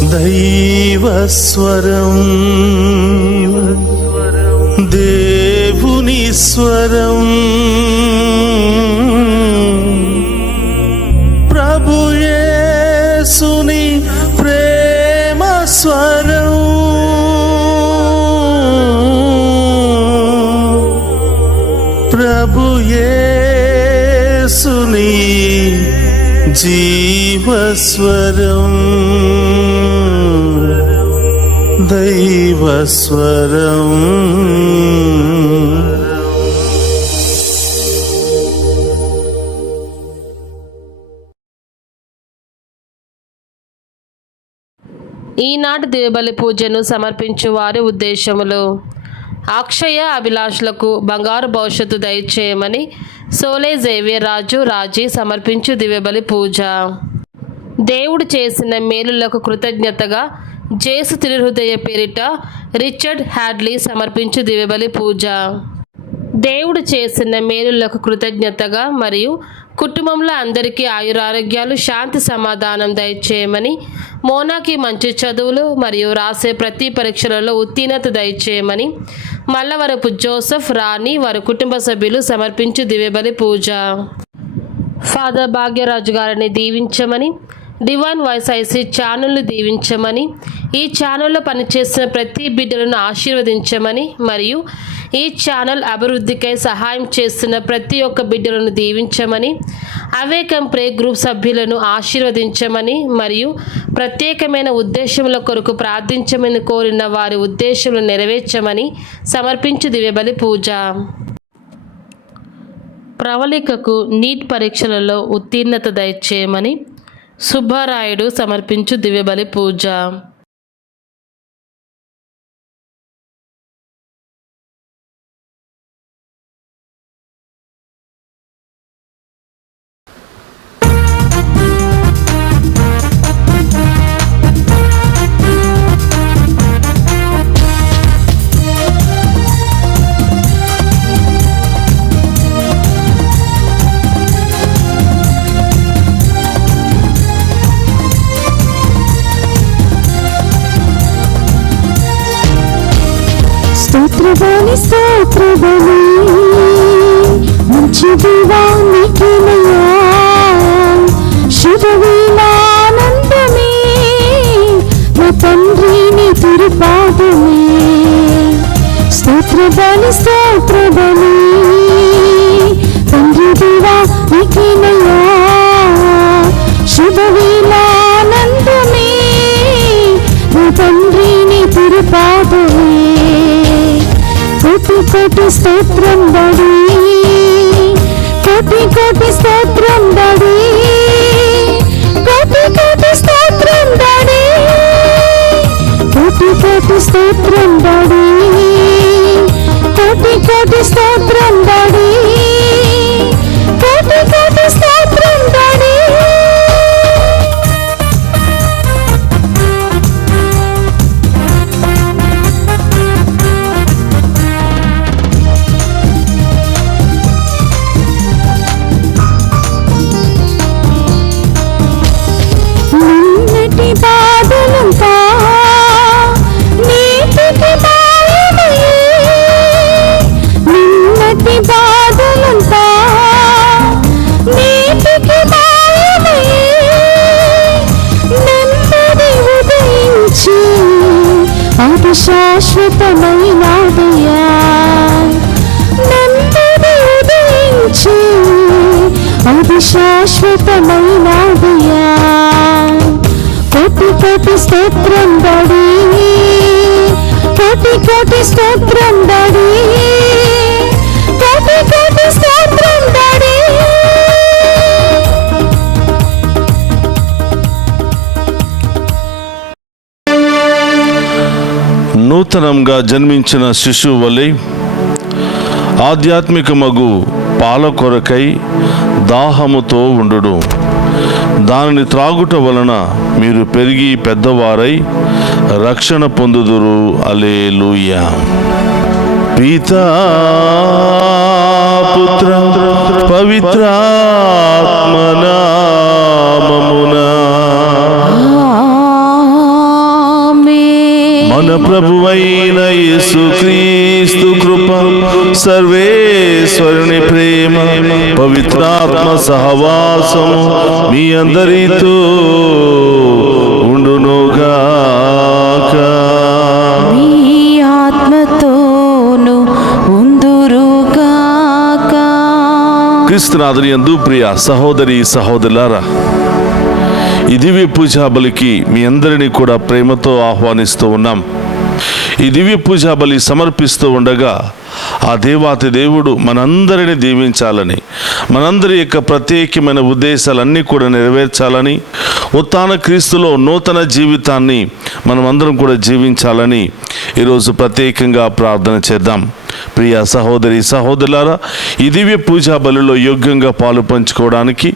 దైవస్వరం, దేవుని స్వరం, ప్రభు యేసుని ప్రేమ స్వరం, ప్రభు యేసుని జీవస్వరం, దైవస్వరం. ఈనాటి దివ్యబలి పూజను సమర్పించు వారి ఉద్దేశములు: అక్షయ అభిలాషులకు బంగారు భవిష్యత్తు దయచేయమని సోలే జేవియర్ రాజు రాజీ సమర్పించు దివ్యబలి పూజ. దేవుడు చేసిన మేలులకు కృతజ్ఞతగా జేసు తిరుహృదయ పేరిట రిచర్డ్ హ్యాడ్లీ సమర్పించు దివ్యబలి పూజ. దేవుడు చేసిన మేలులకు కృతజ్ఞతగా మరియు కుటుంబంలో అందరికీ ఆయురారోగ్యాలు, శాంతి, సమాధానం దయచేయమని, మోనాకి మంచి చదువులు మరియు రాసే ప్రతి పరీక్షలలో ఉత్తీర్ణత దయచేయమని మల్లవరపు జోసెఫ్, రాణి, వారి కుటుంబ సభ్యులు సమర్పించు దివ్యబలి పూజ. ఫాదర్ భాగ్యరాజు గారిని దీవించమని, డివైన్ వాయిస్ ఐసీ ఛానల్ను దీవించమని, ఈ ఛానల్లో పనిచేసిన ప్రతి బిడ్డలను ఆశీర్వదించమని మరియు ఈ ఛానల్ అభివృద్ధికై సహాయం చేస్తున్న ప్రతి ఒక్క బిడ్డలను దీవించమని, అవేకం ప్రే గ్రూప్ సభ్యులను ఆశీర్వదించమని మరియు ప్రత్యేకమైన ఉద్దేశముల కొరకు ప్రార్థించమని కోరిన వారి ఉద్దేశములు నెరవేర్చమని సమర్పించు దివ్యబలి పూజ. ప్రవళికకు నీట్ పరీక్షలలో ఉత్తీర్ణత దయచేయమని సుబ్బారాయుడు సమర్పించు దివ్యబలి పూజ. స్తోత్రబలి స్తోత్రబలి మంచి దీవానికినయా, శుభవేళానందమే నా తండ్రి నీ తిరుపాదమే. స్తోత్రబలి స్తోత్రబలి తండ్రి దీవానికినయా, శుభవేళానందమే నా తండ్రి నీ తిరుపాదమే. కోటి కోటి స్తోత్రం డాడీ, కోటి కోటి స్తోత్రం డాడీ, కోటి కోటి స్తోత్రం డాడీ, కోటి కోటి స్తోత్రం డాడీ, కోటి కోటి స్తోత్రం డాడీ, కోటి కోటి స్తోత్రం డాడీ. బాధలంతా నీటికి మాయమయ్యే, నిన్నటి బాధలంతా నీటికి మాయమయ్యే, నెమ్మది ఉదయించి అది శాశ్వతమైనదయ్యా, నెమ్మది ఉదయించి అది శాశ్వతమైనదయ్యా. కోటి కోటి స్తోత్రం డాడీ, కోటి కోటి స్తోత్రం డాడీ, కోటి కోటి స్తోత్రం డాడీ. నూతనంగా జన్మించిన శిశువు వలె ఆధ్యాత్మిక మగు పాల కొరకై దాహముతో ఉండుడు. దానిని త్రాగుట వలన మీరు పెరిగి పెద్దవారై రక్షణ పొందుదురు. హల్లెలూయా. పితా పుత్ర పవిత్రాత్మ నామమున మన ప్రభువైన యేసుక్రీస్తు కృప, సర్వేశ్వరుని ప్రేమ, పవిత్రాత్మ సహవాసము మీ అందరితో ఉండునుగాక. మీ ఆత్మతోను ఉందురుగాక. క్రీస్తునాథుని యందు ప్రియ సహోదరి సహోదరులారా, ఈ దివ్య పూజా బలికి మీ అందరినీ కూడా ప్రేమతో ఆహ్వానిస్తూ ఉన్నాం. ఈ దివ్య పూజా బలి సమర్పిస్తూ ఉండగా ఆ దేవాతి దేవుడు మనందరినీ దీవించాలని, మనందరి యొక్క ప్రత్యేకమైన ఉద్దేశాలన్నీ కూడా నెరవేర్చాలని, ఉత్థాన క్రీస్తులో నూతన జీవితాన్ని మనమందరం కూడా జీవించాలని ఈరోజు ప్రత్యేకంగా ప్రార్థన చేద్దాం. ప్రియ సహోదరి సహోదరులారా, ఈ దివ్య పూజా బలిలో యోగ్యంగా పాలు పంచుకోవడానికి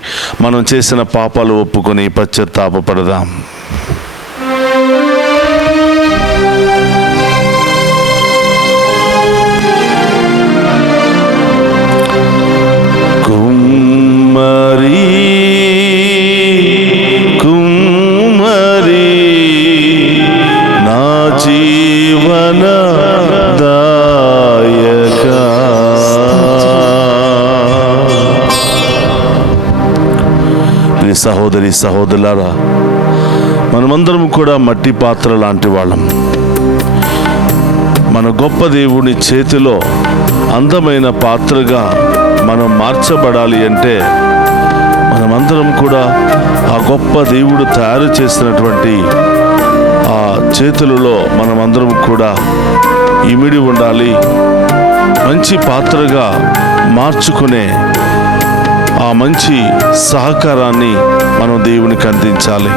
మనం చేసిన పాపాలు ఒప్పుకొని పశ్చాత్తాపపడదాం. కుమ్మరి కుమ్మరి నా జీవన దాయక. ప్రియ సహోదరి సహోదరులారా, మనమందరం కూడా మట్టి పాత్ర లాంటి వాళ్ళం. మన గొప్ప దేవుని చేతిలో అందమైన పాత్రగా మనం మార్చబడాలి అంటే మనమందరం కూడా ఆ గొప్ప దేవుడు తయారు చేసినటువంటి ఆ చేతులలో మనమందరం కూడా ఇమిడి ఉండాలి. మంచి పాత్రగా మార్చుకునే ఆ మంచి సహకారాన్ని మనం దేవునికి అందించాలి.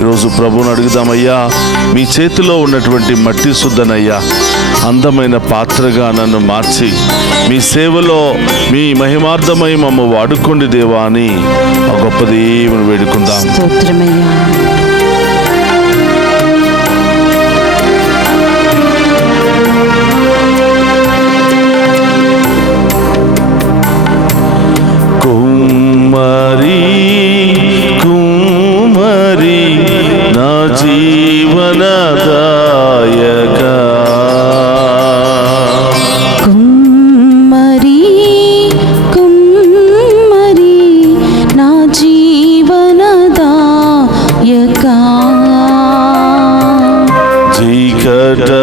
ఈరోజు ప్రభువుని అడుగుదామయ్యా, మీ చేతిలో ఉన్నటువంటి మట్టి శుద్ధనయ్యా, అందమైన పాత్రగా నన్ను మార్చి మీ సేవలో మీ మహిమార్థమై మమ్మ వాడుకోండి దేవా అని ఆ గొప్ప దేవుని వేడుకుందాం. స్తోత్రమయ్యా. కుమ్మరి కుమ్మరి నా జీవనదాయక. కుమ్మరి కుమ్మరి నా జీవనదాయక.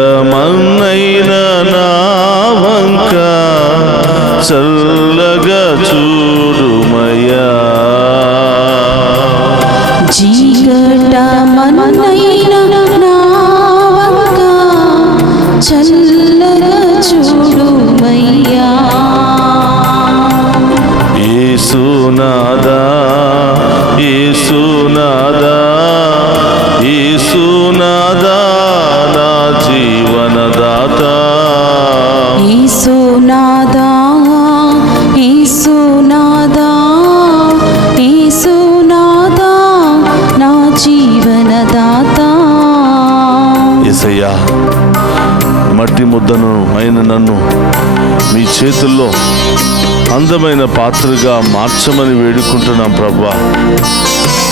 చీకటమన్నైన నా వంక చల్లగా చూడుమయ్యా. చీకటమన్నైన నా వంక చల్లగా చూడుమయ్యా. యేసునాదా యేసునాదా యేసునాదా నా జీవనదాత. యేసునాదా యేసునాదా యేసునాదా నా జీవనదాత. యేసయ్యా, మట్టి ముద్దను అయిన నన్ను మీ చేతుల్లో అందమైన పాత్రగా మార్చమని వేడుకుంటున్నాం ప్రభువా.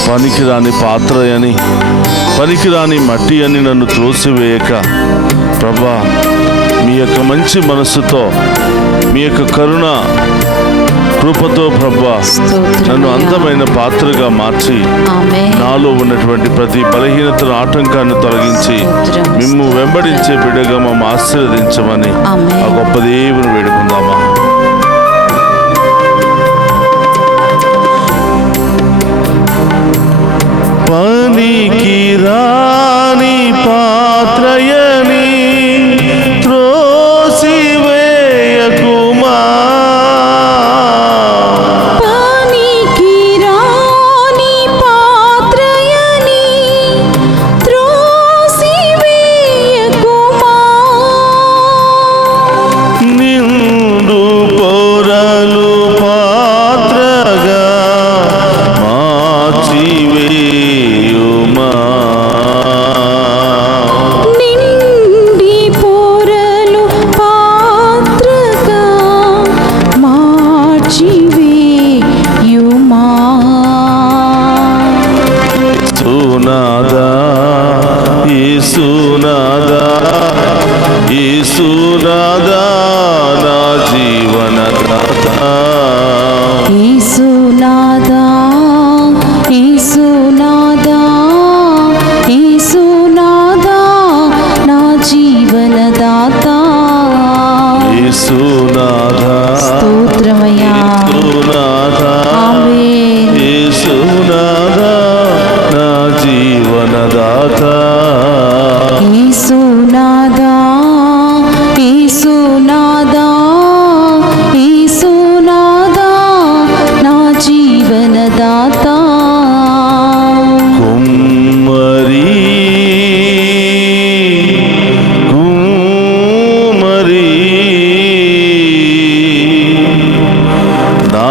పనికిరాని పాత్ర అని, పనికిరాని మట్టి అని నన్ను త్రోసివేయక ప్రభువా, మీ యొక్క మంచి మనస్సుతో, మీ యొక్క కరుణ కృపతో ప్రభువా నన్ను అందమైన పాత్రగా మార్చి నాలో ఉన్నటువంటి ప్రతి బలహీనతను ఆటంకాన్ని తొలగించి మిమ్ము వెంబడించే బిడ్డగా మమ్మ ఆశీర్వదించమని ఆ గొప్ప దేవుని వేడుకుందామా. పనికి రాని పాత్రయని త్రోసివేయకుమా. పనికి రాని పాత్రయని త్రోసివేయకుమా. నిండు పొరలు పాత్రగా మార్చివేయుమా. నిండి పొరలు పాత్రగా మార్చివేయుమా. యేసునాదా యేసునాదా యేసునాథా నా జీవనదాత యేసునాథా యేసునాథా యేసునాథా నా జీవనదాత యేసునాథా స్తోత్రమయ్యా యేసునాథా ఆమేన్ యేసునాథా నా జీవనదాత యేసునాథా యేసునాథా యేసునాథా నా జీవనదాత కుమ్మరి కుమ్మరి నా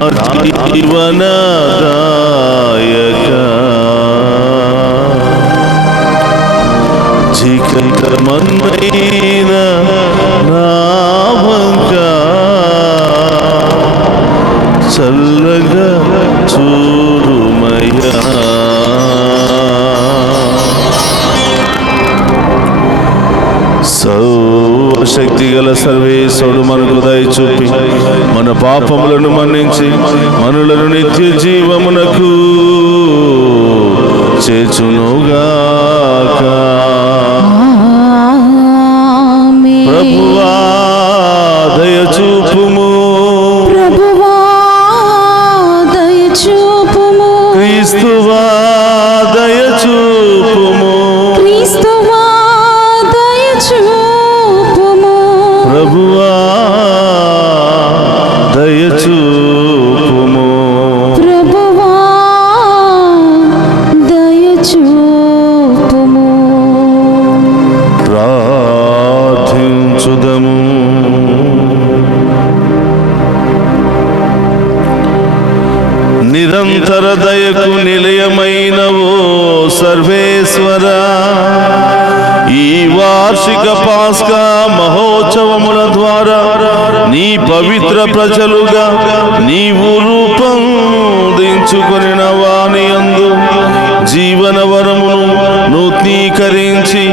జీవనదాయక చీకటమన్మైన నా వంక చల్లగా చూడుమయ్యా సర్వశక్తి గల సర్వేశ్వరుడు మనకు దయ చూపి మన పాపములను మన్నించి మనులను నిత్య జీవమునకు చేర్చునుగాక. ఆమేన్ ప్రభువా దయ చూపుము, ప్రభువా దయ చూపుము క్రీస్తువా దయ చూపుము, క్రీస్తువా దయ చూపుము ప్రభువా దయ చూపుము. ప్రభువా దయ చూపుము ప్రార్థించుదము. నిరంతర దయకు నిలయమైనవో సర్వేశ్వర, ఈ వార్షిక పాస్కా మహోత్సవముల ద్వారా నీ పవిత్ర ప్రజలుగా నీవు రూపొందించుకొనిన వాని యందు జీవన వరమును నూతనీకరించి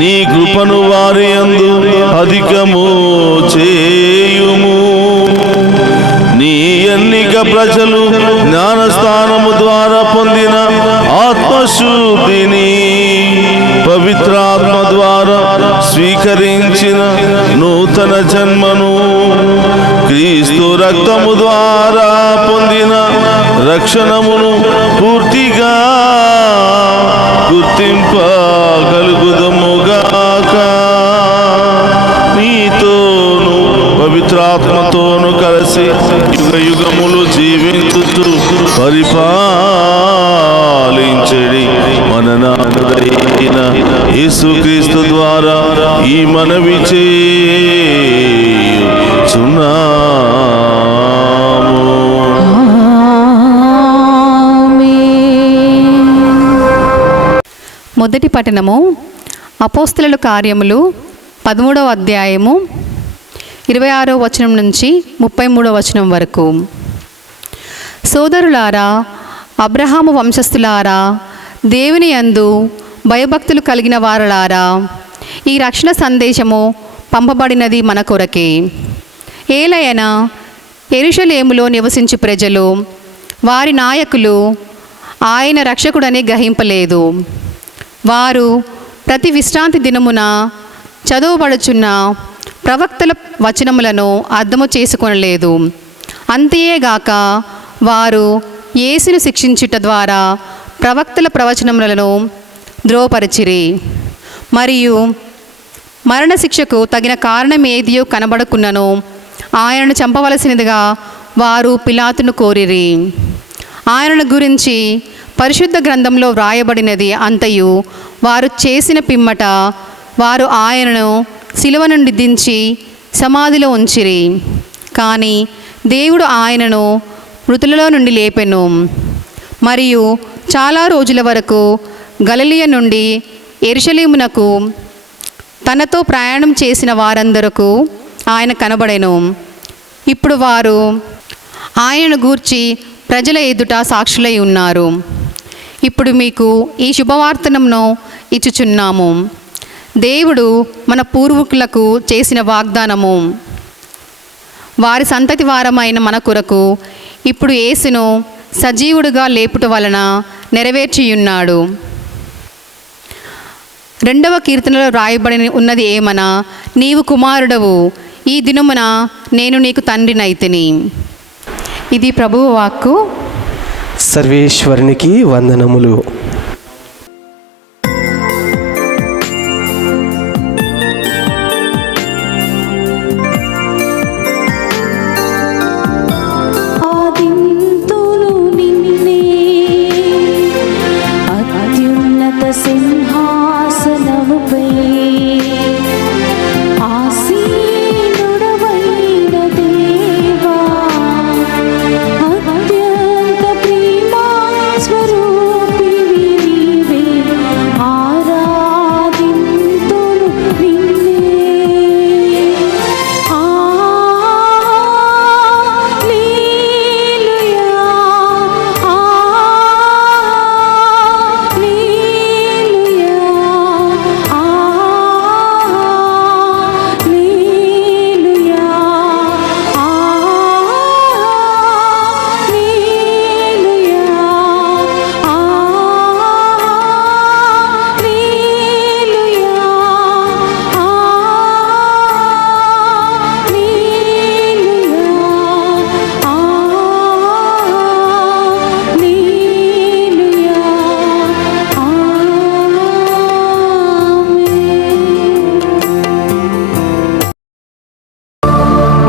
నీ కృపను వారి యందు అధికము చేయుము. నీ ఎన్నిక ప్రజలు జ్ఞానస్థానము ద్వారా పొందిన ఆత్మశుద్ధిని, పవిత్రాత్మ ద్వారా స్వీకరించిన నూతన జన్మను, క్రీస్తు రక్తము ద్వారా పొందిన రక్షణమును పూర్తిగా గుర్తింపగలుగుదముగాక. నీతోను పవిత్రాత్మతోను కలిసి యుగ యుగములు జీవించుతూ పరిపాలించడి మన నాథుడైన యేసుక్రీస్తు ద్వారా ఈ మనవి చేయుచున్నాము. ఆమేన్ మొదటి పఠనము అపోస్తలుల కార్యములు 13వ అధ్యాయము 26వ వచనం నుంచి 33వ వచనం వరకు. సోదరులారా, అబ్రహాము వంశస్థులారా, దేవుని యందు భయభక్తులు కలిగిన వారలారా, ఈ రక్షణ సందేశము పంపబడినది మన కొరకే. ఏలయనా యెరూషలేములో నివసించు ప్రజలు, వారి నాయకులు ఆయన రక్షకుడని గ్రహింపలేదు. వారు ప్రతి విశ్రాంతి దినమున చదువుబడుచున్న ప్రవక్తల వచనములను అర్థము చేసుకొనలేదు. అంతేగాక వారు యేసును శిక్షించుట ద్వారా ప్రవక్తల ప్రవచనములను ద్రోవపరిచిరి. మరియు మరణశిక్షకు తగిన కారణం ఏదియో కనబడకున్నను ఆయనను చంపవలసినదిగా వారు పిలాతును కోరిరి. ఆయనను గురించి పరిశుద్ధ గ్రంథంలో వ్రాయబడినది అంతయు వారు చేసిన పిమ్మట వారు ఆయనను శిలువ నుండి దించి సమాధిలో ఉంచిరి. కానీ దేవుడు ఆయనను మృతులలో నుండి లేపెను. మరియు చాలా రోజుల వరకు గలిలయ నుండి యెరూషలేమునకు తనతో ప్రయాణం చేసిన వారందరకు ఆయన కనబడెను. ఇప్పుడు వారు ఆయనను గూర్చి ప్రజల ఎదుట సాక్షులై ఉన్నారు. ఇప్పుడు మీకు ఈ శుభవార్తనమును ఇచ్చుచున్నాము. దేవుడు మన పూర్వీకులకు చేసిన వాగ్దానము వారి సంతతి వారమైన మన కొరకు ఇప్పుడు యేసును సజీవుడిగా లేపుట వలన నెరవేర్చియున్నాడు. 2వ కీర్తనలో రాయబడి ఉన్నది ఏమనా, నీవు కుమారుడవు, ఈ దినమున నేను నీకు తండ్రినైతిని. ఇది ప్రభువు వాక్కు. సర్వేశ్వరునికి వందనములు. ఆదింతును నిన్నే అత్యున్నత సింహాసనముపై ఆసీనుడవైన దేవా, అత్యంత ప్రేమా స్వరూపివి నీవే, ఆరాధింతును నిన్నే.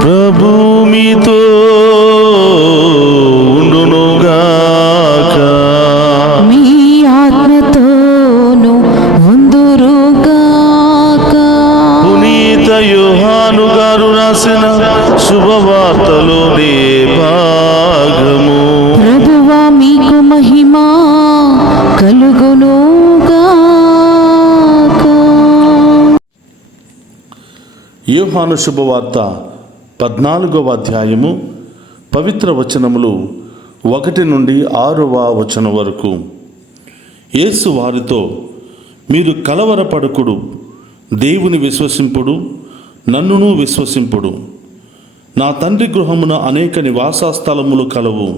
ప్రభు మీతో ఉండునుగాక. మీ ఆత్మతోను ఉందురుగాక. పునీత యోహాను గారు రాసిన శుభవార్తలోని భాగము. ప్రభువా మీకు మహిమ కలుగునుగాక. యోహాను శుభవార్త 14వ అధ్యాయము పవిత్ర వచనములు 1 నుండి 6వ వచనం వరకు. యేసు వారితో, మీరు కలవరపడకుడు, దేవుని విశ్వసింపుడు, నన్నును విశ్వసింపుడు. నా తండ్రి గృహమున అనేక నివాస స్థలములు కలవు.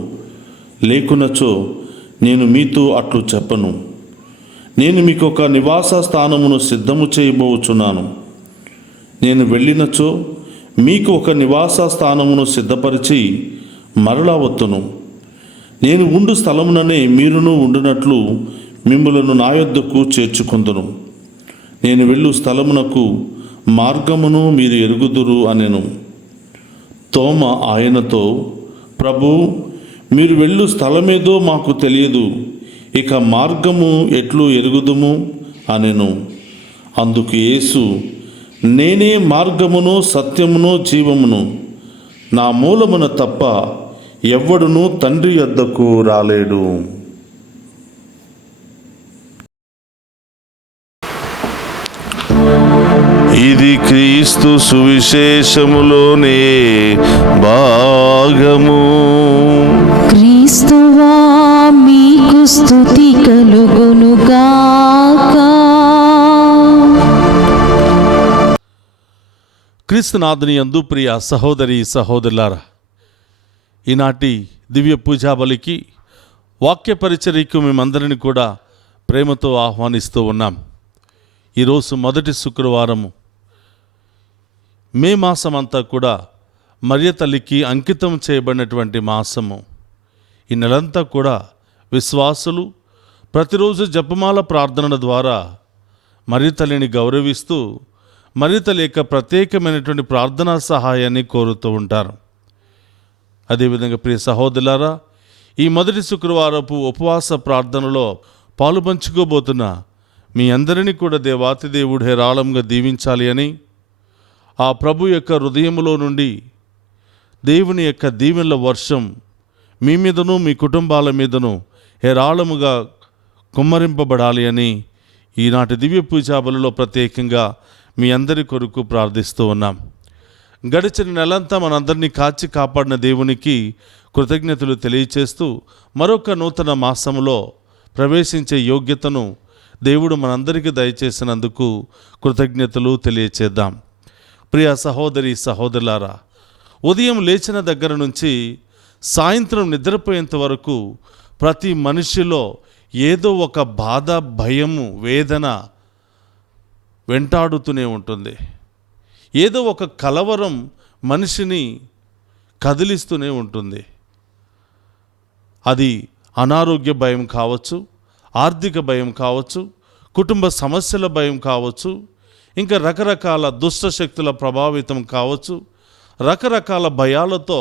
లేకునచో నేను మీతో అట్లు చెప్పను. నేను మీకు ఒక నివాస స్థానమును సిద్ధము చేయబోచున్నాను. నేను వెళ్ళినచో మీకు ఒక నివాస స్థానమును సిద్ధపరిచి మరలా వత్తును. నేను ఉండు స్థలముననే మీరును ఉండునట్లు మిమ్ములను నా యొద్దకు చేర్చుకుందును. నేను వెళ్ళు స్థలమునకు మార్గమును మీరు ఎరుగుదురు అనెను. తోమ ఆయనతో, ప్రభు, మీరు వెళ్ళు స్థలమేదో మాకు తెలియదు, ఇక మార్గము ఎట్లు ఎరుగుదుము అనెను. అందుకు యేసు, నేనే మార్గమును సత్యమును జీవమును. నా మూలమున తప్ప ఎవ్వడునూ తండ్రి యొద్దకు రాలేడు. ఇది క్రీస్తు సువిశేషములోనే భాగము. క్రీస్తువా మీకు స్తుతి కలుగునుగాక. క్రీస్తునాథుని యందు ప్రియ సహోదరి సహోదరులారా, ఈనాటి దివ్య పూజా బలికి వాక్య పరిచర్యకు మేమందరిని కూడా ప్రేమతో ఆహ్వానిస్తూ ఉన్నాం. ఈరోజు మొదటి శుక్రవారము. మే మాసం అంతా కూడా మరియ తల్లికి అంకితం చేయబడినటువంటి మాసము. ఈ నెలంతా కూడా విశ్వాసులు ప్రతిరోజు జపమాల ప్రార్థనల ద్వారా మరియ తల్లిని గౌరవిస్తూ మరియ తల్లి యొక్క ప్రత్యేకమైనటువంటి ప్రార్థనా సహాయాన్ని కోరుతూ ఉంటారు. అదేవిధంగా ప్రియ సహోదరులారా, ఈ మొదటి శుక్రవారపు ఉపవాస ప్రార్థనలో పాలు పంచుకోబోతున్న మీ అందరినీ కూడా దేవాతి దేవుడు హేరాళంగా దీవించాలి అని, ఆ ప్రభు యొక్క హృదయములో నుండి దేవుని యొక్క దీవెనల వర్షం మీ మీదను మీ కుటుంబాల మీదను హేరాళముగా కుమ్మరింపబడాలి అని ఈనాటి దివ్య పూజాబలిలో ప్రత్యేకంగా మీ అందరి కొరకు ప్రార్థిస్తూ ఉన్నాం. గడిచిన నెలంతా మనందరినీ కాచి కాపాడిన దేవునికి కృతజ్ఞతలు తెలియచేస్తూ మరొక నూతన మాసంలో ప్రవేశించే యోగ్యతను దేవుడు మనందరికీ దయచేసినందుకు కృతజ్ఞతలు తెలియచేద్దాం. ప్రియ సహోదరి సహోదరులారా, ఉదయం లేచిన దగ్గర నుంచి సాయంత్రం నిద్రపోయేంత వరకు ప్రతి మనిషిలో ఏదో ఒక బాధ, భయము, వేదన వెంటాడుతూనే ఉంటుంది. ఏదో ఒక కలవరం మనిషిని కదిలిస్తూనే ఉంటుంది. అది అనారోగ్య భయం కావచ్చు, ఆర్థిక భయం కావచ్చు, కుటుంబ సమస్యల భయం కావచ్చు, ఇంకా రకరకాల దుష్ట శక్తుల ప్రభావితం కావచ్చు. రకరకాల భయాలతో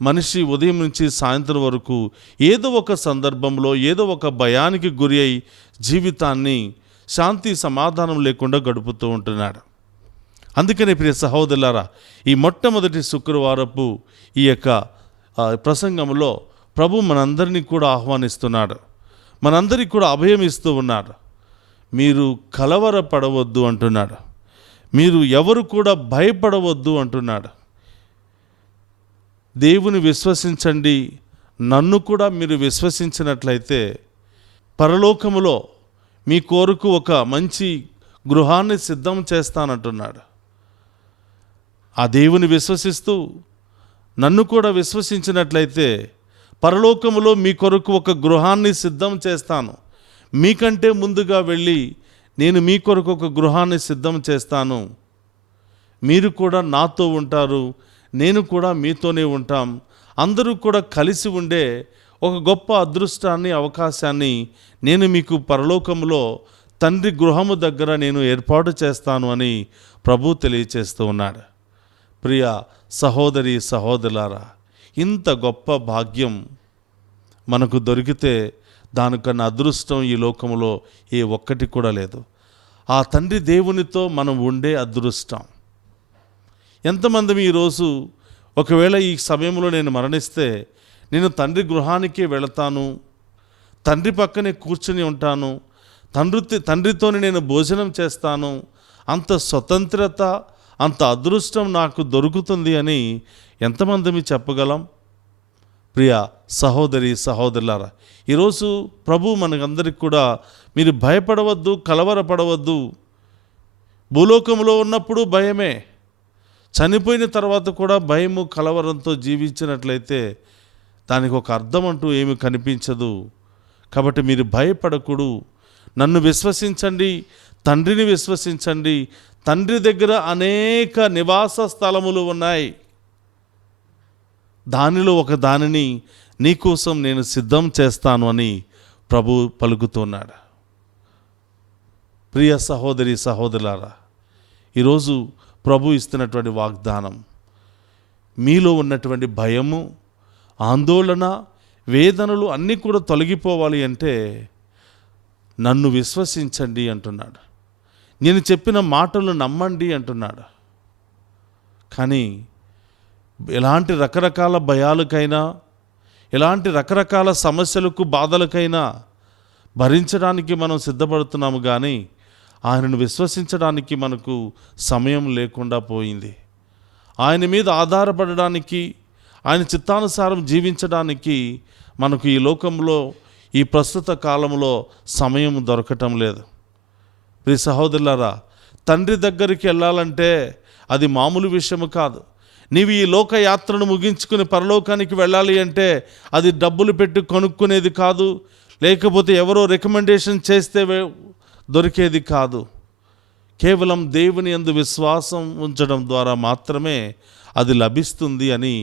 మనిషి ఉదయం నుంచి సాయంత్రం వరకు ఏదో ఒక సందర్భంలో ఏదో ఒక భయానికి గురి అయి జీవితాన్ని శాంతి సమాధానం లేకుండా గడుపుతూ ఉంటున్నాడు. అందుకని ప్రియ సహోదరులారా, ఈ మొట్టమొదటి శుక్రవారపు ఈ యొక్క ప్రసంగంలో ప్రభు మనందరినీ కూడా ఆహ్వానిస్తున్నాడు, మనందరికీ కూడా అభయం ఇస్తూ ఉన్నాడు. మీరు కలవరపడవద్దు అంటున్నాడు, మీరు ఎవరు కూడా భయపడవద్దు అంటున్నాడు. దేవుని విశ్వసించండి, నన్ను కూడా మీరు విశ్వసించినట్లయితే పరలోకములో మీ కొరకు ఒక మంచి గృహాన్ని సిద్ధం చేస్తానంటున్నాడు. ఆ దేవుని విశ్వసిస్తూ నన్ను కూడా విశ్వసించినట్లయితే పరలోకములో మీ కొరకు ఒక గృహాన్ని సిద్ధం చేస్తాను. మీకంటే ముందుగా వెళ్ళి నేను మీ కొరకు ఒక గృహాన్ని సిద్ధం చేస్తాను. మీరు కూడా నాతో ఉంటారు, నేను కూడా మీతోనే ఉంటాం. అందరూ కూడా కలిసి ఉండే ఒక గొప్ప అదృష్టాన్ని, అవకాశాన్ని నేను మీకు పరలోకములో తండ్రి గృహము దగ్గర నేను ఏర్పాటు చేస్తాను అని ప్రభు తెలియచేస్తూ ఉన్నాడు. ప్రియ సహోదరి సహోదరులారా, ఇంత గొప్ప భాగ్యం మనకు దొరికితే దానికన్నా అదృష్టం ఈ లోకంలో ఏ ఒక్కటి కూడా లేదు. ఆ తండ్రి దేవునితో మనం ఉండే అదృష్టం. ఎంతమంది ఈరోజు ఒకవేళ ఈ సమయంలో నేను మరణిస్తే నేను తండ్రి గృహానికి వెళతాను, తండ్రి పక్కనే కూర్చుని ఉంటాను, తండ్రితోనే నేను భోజనం చేస్తాను, అంత స్వతంత్రత, అంత అదృష్టం నాకు దొరుకుతుంది అని ఎంతమంది చెప్పగలం? ప్రియ సహోదరి సహోదరులారా, ఈరోజు ప్రభు మనకందరికి కూడా మీరు భయపడవద్దు, కలవరపడవద్దు. భూలోకంలో ఉన్నప్పుడు భయమే, చనిపోయిన తర్వాత కూడా భయము కలవరంతో జీవించినట్లయితే దానికి ఒక అర్థం అంటూ ఏమి కనిపించదు. కాబట్టి మీరు భయపడకూడదు. నన్ను విశ్వసించండి, తండ్రిని విశ్వసించండి. తండ్రి దగ్గర అనేక నివాస స్థలములు ఉన్నాయి. దానిలో ఒక దానిని నీకోసం నేను సిద్ధం చేస్తాను అని ప్రభు పలుకుతున్నాడు. ప్రియ సహోదరి సహోదరులారా, ఈరోజు ప్రభు ఇస్తున్నటువంటి వాగ్దానం, మీలో ఉన్నటువంటి భయము, ఆందోళన, వేదనలు అన్నీ కూడా తొలగిపోవాలి అంటే నన్ను విశ్వసించండి అంటున్నాడు. నేను చెప్పిన మాటలు నమ్మండి అంటున్నాడు. కానీ ఎలాంటి రకరకాల భయాలకైనా, ఎలాంటి రకరకాల సమస్యలకు, బాధలకైనా భరించడానికి మనం సిద్ధపడుతున్నాము, కానీ ఆయనను విశ్వసించడానికి మనకు సమయం లేకుండా పోయింది. ఆయన మీద ఆధారపడడానికి, ఆయన చిత్తానుసారం జీవించడానికి మనకు ఈ లోకంలో, ఈ ప్రస్తుత కాలంలో సమయం దొరకటం లేదు. ప్రియ సహోదరులారా, తండ్రి దగ్గరికి వెళ్ళాలంటే అది మామూలు విషయము కాదు. నీవు ఈ లోకయాత్రను ముగించుకుని పరలోకానికి వెళ్ళాలి అంటే అది డబ్బులు పెట్టి కొనుక్కునేది కాదు, లేకపోతే ఎవరో రికమెండేషన్ చేస్తే దొరికేది కాదు. కేవలం దేవుని యందు విశ్వాసం ఉంచడం ద్వారా మాత్రమే అది లభిస్తుంది అని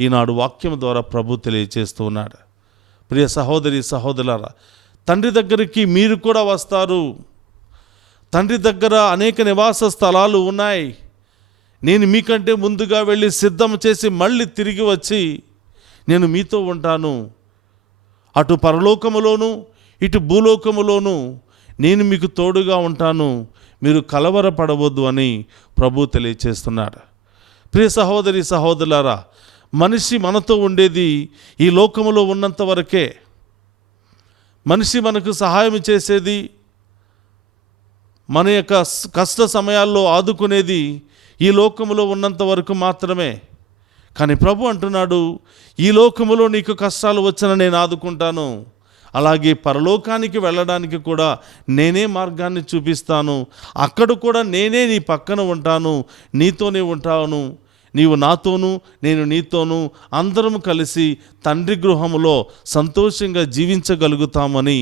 ఈనాడు వాక్యం ద్వారా ప్రభు తెలియచేస్తూ ఉన్నాడు. ప్రియ సహోదరి సహోదరులారా, తండ్రి దగ్గరికి మీరు కూడా వస్తారు. తండ్రి దగ్గర అనేక నివాస స్థలాలు ఉన్నాయి. నేను మీకంటే ముందుగా వెళ్ళి సిద్ధం చేసి మళ్ళీ తిరిగి వచ్చి నేను మీతో ఉంటాను. అటు పరలోకములోను ఇటు భూలోకములోను నేను మీకు తోడుగా ఉంటాను, మీరు కలవరపడవద్దు అని ప్రభు తెలియచేస్తున్నాడు. ప్రియ సహోదరి సహోదరులారా, మనిషి మనతో ఉండేది ఈ లోకములో ఉన్నంత వరకే. మనిషి మనకు సహాయం చేసేది, మన యొక్క కష్ట సమయాల్లో ఆదుకునేది ఈ లోకములో ఉన్నంత వరకు మాత్రమే. కానీ ప్రభు అంటున్నాడు, ఈ లోకములో నీకు కష్టాలు వచ్చినా నేను ఆదుకుంటాను, అలాగే పరలోకానికి వెళ్ళడానికి కూడా నేనే మార్గాన్ని చూపిస్తాను. అక్కడ కూడా నేనే నీ పక్కన ఉంటాను, నీతోనే ఉంటాను. నీవు నాతోనూ నేను నీతోనూ అందరం కలిసి తండ్రి గృహములో సంతోషంగా జీవించగలుగుతామని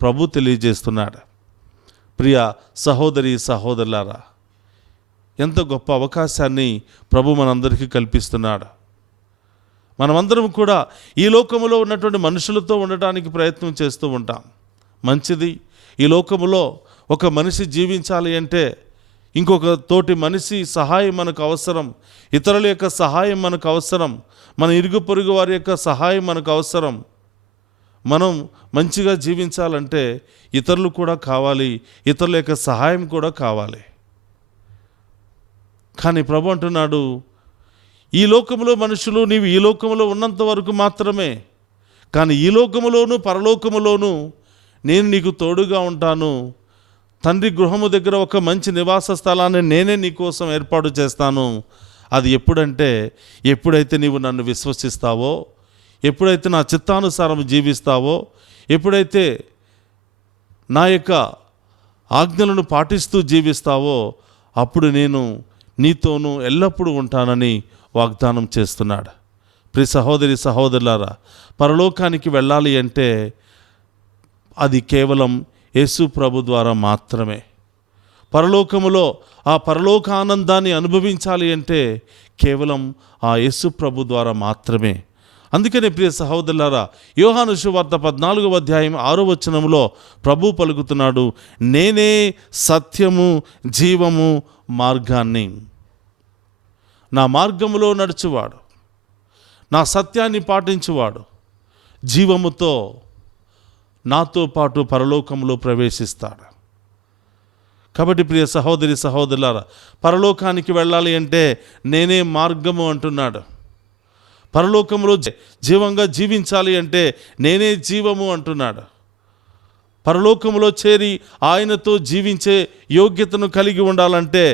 ప్రభు తెలియజేస్తున్నాడు. ప్రియ సహోదరి సహోదరులారా, ఎంత గొప్ప అవకాశాన్ని ప్రభు మనందరికీ కల్పిస్తున్నాడు. మనమందరం కూడా ఈ లోకములో ఉన్నటువంటి మనుషులతో ఉండటానికి ప్రయత్నం చేస్తూ ఉంటాం. మంచిది. ఈ లోకములో ఒక మనిషి జీవించాలి అంటే ఇంకొక తోటి మనిషి సహాయం మనకు అవసరం, ఇతరుల యొక్క సహాయం మనకు అవసరం, మన ఇరుగు పొరుగు వారి యొక్క సహాయం మనకు అవసరం. మనం మంచిగా జీవించాలంటే ఇతరులు కూడా కావాలి, ఇతరుల యొక్క సహాయం కూడా కావాలి. కానీ ప్రభు అంటున్నాడు, ఈ లోకములో మనుషులు నీవు ఈ లోకములో ఉన్నంత వరకు మాత్రమే, కానీ ఈ లోకములోను పరలోకములోను నేను నీకు తోడుగా ఉంటాను. తండ్రి గృహము దగ్గర ఒక మంచి నివాస స్థలాన్ని నేనే నీకోసం ఏర్పాటు చేస్తాను. అది ఎప్పుడంటే ఎప్పుడైతే నీవు నన్ను విశ్వసిస్తావో, ఎప్పుడైతే నా చిత్తానుసారం జీవిస్తావో, ఎప్పుడైతే నా యొక్క ఆజ్ఞలను పాటిస్తూ జీవిస్తావో, అప్పుడు నేను నీతోనూ ఎల్లప్పుడూ ఉంటానని వాగ్దానం చేస్తున్నాడు. ప్రియ సహోదరి సహోదరులారా, పరలోకానికి వెళ్ళాలి అంటే అది కేవలం యేసు ప్రభు ద్వారా మాత్రమే. పరలోకములో ఆ పరలోక ఆనందాన్ని అనుభవించాలి అంటే కేవలం ఆ యేసు ప్రభు ద్వారా మాత్రమే. అందుకనే ప్రియ సహోదరులారా, యోహాను సువార్త 14వ అధ్యాయం 6వ వచనంలో ప్రభు పలుకుతున్నాడు, నేనే సత్యము జీవము మార్గాన్ని. నా మార్గములో నడుచువాడు, నా సత్యాన్ని పాటించువాడు జీవముతో నాతో పాటు పరలోకంలో ప్రవేశిస్తాడు. కాబట్టి ప్రియ సహోదరి సహోదరులారా, పరలోకానికి వెళ్ళాలి అంటే నేనే మార్గము అంటున్నాడు. పరలోకంలో జీవంగా జీవించాలి అంటే నేనే జీవము అంటున్నాడు. పరలోకములో చేరి ఆయనతో జీవించే యోగ్యతను కలిగి ఉండాలంటే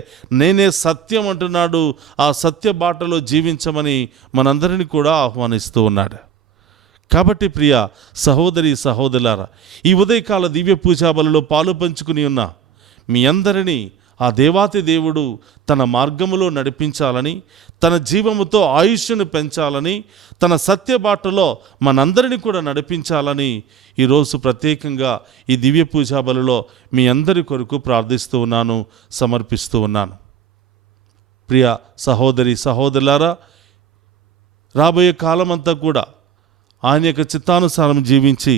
నేనే సత్యం అంటున్నాడు. ఆ సత్య బాటలో జీవించమని మనందరినీ కూడా ఆహ్వానిస్తూ ఉన్నాడు. కాబట్టి ప్రియ సహోదరి సహోదరులారా, ఈ ఉదయకాల దివ్య పూజాబలిలో పాలు పంచుకుని ఉన్న మీ అందరినీ ఆ దేవాతి దేవుడు తన మార్గములో నడిపించాలని, తన జీవముతో ఆయుష్ను పెంచాలని, తన సత్యబాటలో మనందరినీ కూడా నడిపించాలని ఈరోజు ప్రత్యేకంగా ఈ దివ్య పూజా బలిలో మీ అందరి కొరకు ప్రార్థిస్తూ ఉన్నాను, సమర్పిస్తూ ఉన్నాను. ప్రియ సహోదరి సహోదరులారా, రాబోయే కాలమంతా కూడా ఆయన యొక్క చిత్తానుసారం జీవించి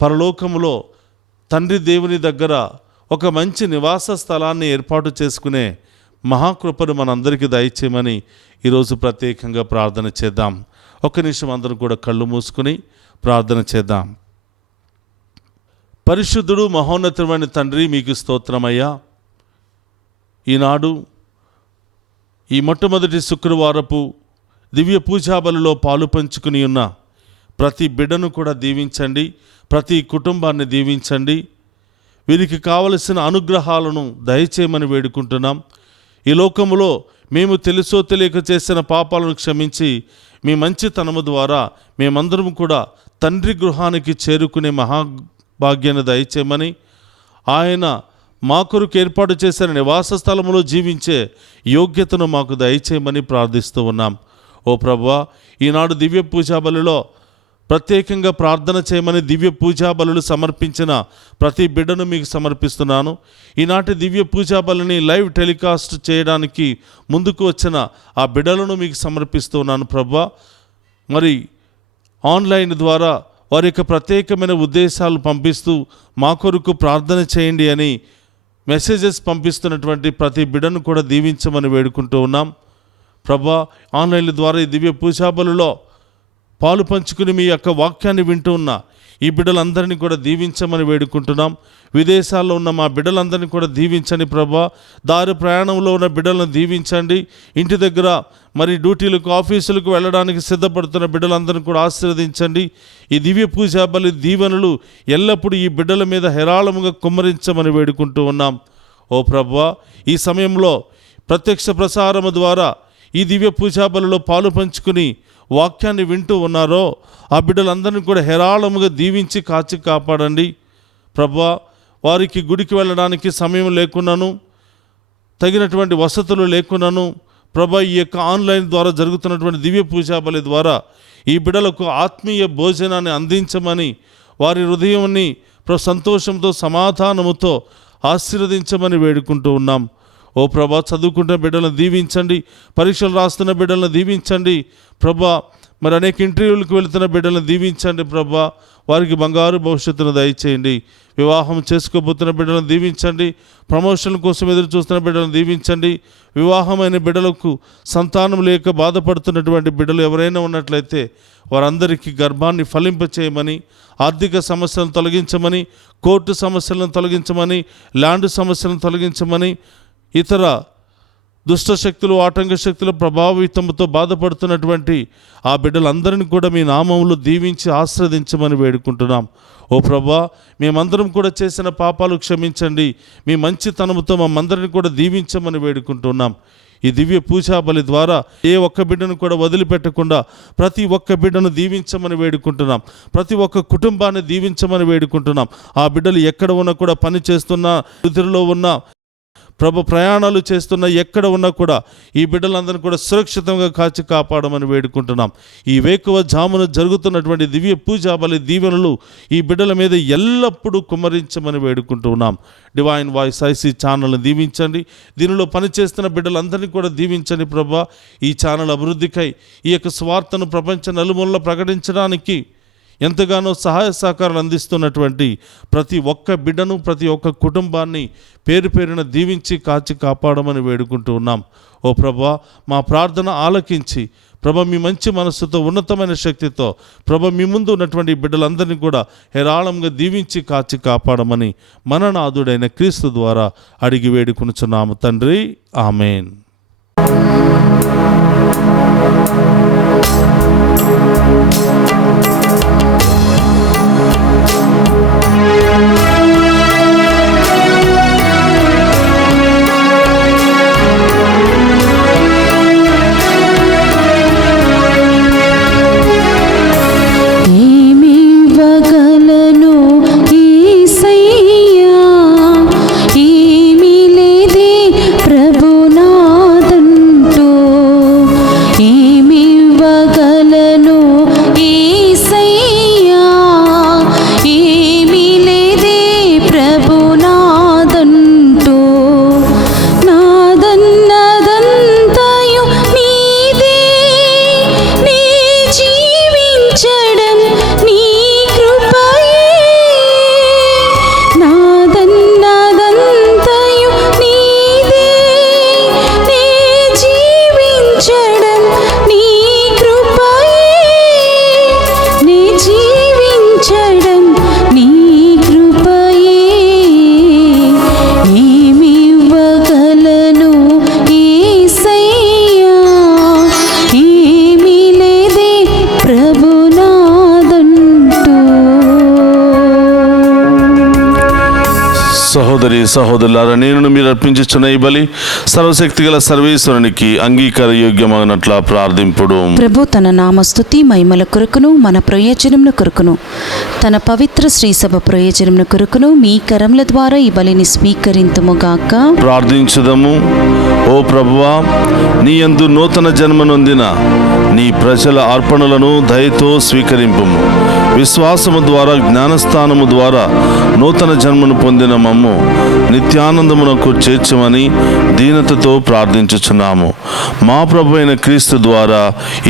పరలోకములో తండ్రి దేవుని దగ్గర ఒక మంచి నివాస స్థలాన్ని ఏర్పాటు చేసుకునే మహాకృపను మనందరికీ దయచేయమని ఈరోజు ప్రత్యేకంగా ప్రార్థన చేద్దాం. ఒక్క నిమిషం అందరం కూడా కళ్ళు మూసుకుని ప్రార్థన చేద్దాం. పరిశుద్ధుడు మహోన్నతమైన తండ్రి, మీకు స్తోత్రమయ్యా. ఈనాడు ఈ మొట్టమొదటి శుక్రవారపు దివ్య పూజాబలిలో పాలు పంచుకుని ఉన్న ప్రతి బిడ్డను కూడా దీవించండి, ప్రతి కుటుంబాన్ని దీవించండి. వీరికి కావలసిన అనుగ్రహాలను దయచేయమని వేడుకుంటున్నాం. ఈ లోకములో మేము తెలుసో తెలియక చేసిన పాపాలను క్షమించి మీ మంచితనము ద్వారా మేమందరం కూడా తండ్రి గృహానికి చేరుకునే మహాభాగ్యాన్ని దయచేయమని, ఆయన మా కొరకు ఏర్పాటు చేసిన నివాస స్థలములో జీవించే యోగ్యతను మాకు దయచేయమని ప్రార్థిస్తూ ఉన్నాం. ఓ ప్రభువా, ఈనాడు దివ్య పూజాబలిలో ప్రత్యేకంగా ప్రార్థన చేయమని దివ్య పూజాబలులు సమర్పించిన ప్రతి బిడ్డను మీకు సమర్పిస్తున్నాను. ఈనాటి దివ్య పూజాబలిని లైవ్ టెలికాస్ట్ చేయడానికి ముందుకు వచ్చిన ఆ బిడ్డలను మీకు సమర్పిస్తున్నాను ప్రభువా. మరి ఆన్లైన్ ద్వారా వారి యొక్క ప్రత్యేకమైన ఉద్దేశాలు పంపిస్తూ మా కొరకు ప్రార్థన చేయండి అని మెసేజెస్ పంపిస్తున్నటువంటి ప్రతి బిడ్డను కూడా దీవించమని వేడుకుంటూ ఉన్నాం ప్రభువా. ఆన్లైన్ ద్వారా ఈ దివ్య పూజాబలిలో పాలు పంచుకుని మీ యొక్క వాక్యాన్ని వింటూ ఉన్న ఈ బిడ్డలందరినీ కూడా దీవించమని వేడుకుంటున్నాం. విదేశాల్లో ఉన్న మా బిడ్డలందరినీ కూడా దీవించండి ప్రభువా. దారి ప్రయాణంలో ఉన్న బిడ్డలను దీవించండి. ఇంటి దగ్గర మరి డ్యూటీలకు ఆఫీసులకు వెళ్ళడానికి సిద్ధపడుతున్న బిడ్డలందరినీ కూడా ఆశీర్వదించండి. ఈ దివ్య పూజా బలి దీవెనలు ఎల్లప్పుడూ ఈ బిడ్డల మీద హేరాళముగా కుమ్మరించమని వేడుకుంటూ ఉన్నాం. ఓ ప్రభువా, ఈ సమయంలో ప్రత్యక్ష ప్రసారము ద్వారా ఈ దివ్య పూజా బలిలో పాలు పంచుకుని వాక్యాన్ని వింటూ ఉన్నారో ఆ బిడ్డలందరినీ కూడా హేరాళముగా దీవించి కాచి కాపాడండి ప్రభువా. వారికి గుడికి వెళ్ళడానికి సమయం లేకున్నాను, తగినటువంటి వసతులు లేకున్నాను ప్రభా, ఈ యొక్క ఆన్లైన్ ద్వారా జరుగుతున్నటువంటి దివ్య పూజా బలి ద్వారా ఈ బిడ్డలకు ఆత్మీయ భోజనాన్ని అందించమని, వారి హృదయాన్ని సంతోషంతో సమాధానముతో ఆశీర్వదించమని వేడుకుంటూ ఉన్నాం. ఓ ప్రభా, చదువుకుంటున్న బిడ్డలను దీవించండి, పరీక్షలు రాస్తున్న బిడ్డలను దీవించండి ప్రభా. మరి అనేక ఇంటర్వ్యూలకు వెళుతున్న బిడ్డలను దీవించండి ప్రభా. వారికి బంగారు భవిష్యత్తును దయచేయండి. వివాహం చేసుకోబోతున్న బిడ్డలను దీవించండి. ప్రమోషన్ల కోసం ఎదురు చూస్తున్న బిడ్డలను దీవించండి. వివాహమైన బిడ్డలకు సంతానం లేక బాధపడుతున్నటువంటి బిడ్డలు ఎవరైనా ఉన్నట్లయితే వారందరికీ గర్భాన్ని ఫలింపచేయమని, ఆర్థిక సమస్యలను తొలగించమని, కోర్టు సమస్యలను తొలగించమని, ల్యాండ్ సమస్యలను తొలగించమని, ఇతర దుష్ట శక్తులు, ఆటంక శక్తుల ప్రభావితంతో బాధపడుతున్నటువంటి ఆ బిడ్డలందరినీ కూడా మీ నామములో దీవించి ఆశీర్వదించమని వేడుకుంటున్నాం. ఓ ప్రభా, మేమందరం కూడా చేసిన పాపాలు క్షమించండి, మీ మంచితనముతో మమ్మందరిని కూడా దీవించమని వేడుకుంటున్నాం. ఈ దివ్య పూజా బలి ద్వారా ఏ ఒక్క బిడ్డను కూడా వదిలిపెట్టకుండా ప్రతి ఒక్క బిడ్డను దీవించమని వేడుకుంటున్నాం. ప్రతి ఒక్క కుటుంబాన్ని దీవించమని వేడుకుంటున్నాం. ఆ బిడ్డలు ఎక్కడ ఉన్నా కూడా పని చేస్తున్నా, వృద్ధిలో ఉన్నా ప్రభు, ప్రయాణాలు చేస్తున్న ఎక్కడ ఉన్నా కూడా ఈ బిడ్డలందరినీ కూడా సురక్షితంగా కాచి కాపాడమని వేడుకుంటున్నాం. ఈ వేకువ జామున జరుగుతున్నటువంటి దివ్య పూజా బలి దీవెనలు ఈ బిడ్డల మీద ఎల్లప్పుడూ కుమ్మరించమని వేడుకుంటున్నాం. డివైన్ వాయిస్ ఐసీ ఛానల్ని దీవించండి. దీనిలో పనిచేస్తున్న బిడ్డలందరినీ కూడా దీవించండి ప్రభా. ఈ ఛానల్ అభివృద్ధికై ఈ యొక్క స్వార్థను ప్రపంచ నలుమూలలా ప్రకటించడానికి ఎంతగానో సహాయ సహకారాలు అందిస్తున్నటువంటి ప్రతి ఒక్క బిడ్డను, ప్రతి ఒక్క కుటుంబాన్ని పేరు పేరున దీవించి కాచి కాపాడమని వేడుకుంటూ ఉన్నాం. ఓ ప్రభా, మా ప్రార్థన ఆలకించి ప్రభ, మీ మంచి మనస్సుతో, ఉన్నతమైన శక్తితో ప్రభ, మీ ముందు ఉన్నటువంటి బిడ్డలందరినీ కూడా హేరాళంగా దీవించి కాచి కాపాడమని మన నాథుడైన క్రీస్తు ద్వారా అడిగి వేడుకొనుచున్నాము తండ్రి. ఆమేన్. ఏమివ్వగలను యేసయ్యా, ఏమీ లేదే ప్రభునాదంటూ. ఏమివ్వగలను యేసయ్యా, ఏమీ లేదే ప్రభునాదంటూ. నాదన్నదంతయు నీదే, నీ జీవించడం నీ కృపయే. నాదన్నదంతయు నీదే, నీ జీవించడం నీ కృపయే. నీ జీవించడం నీ కృపయే. ఏమివ్వగలను యేసయ్యా, ఏమీ లేదే ప్రభునాదంటూ. సహోదరి సహోదరులారా, నేను మీరు అర్పించుచున్న ఈ బలి సర్వశక్తి గల సర్వేశ్వరునికి అంగీకార యోగ్యమగినట్ల ప్రార్థింపుడు. ప్రభు తన నామస్తుతి మహిమల కొరకును మన ప్రయోజనముల కొరకును తన పవిత్ర శ్రీసభ ప్రయోజనముల కొరకును మీ కరముల ద్వారా ఈ బలిని స్వీకరింతుముగాక. ప్రార్థించుదము. ఓ ప్రభువా, నీ యందు నూతన జన్మ నొందిన నీ ప్రజల అర్పణలను దయతో స్వీకరింపుము. విశ్వాసము ద్వారా, జ్ఞానస్థానము ద్వారా నూతన జన్మను పొందిన మమ్ము నిత్యానందమునకు చేర్చమని దీనతతో ప్రార్థించుచున్నాము. మా ప్రభు అయిన క్రీస్తు ద్వారా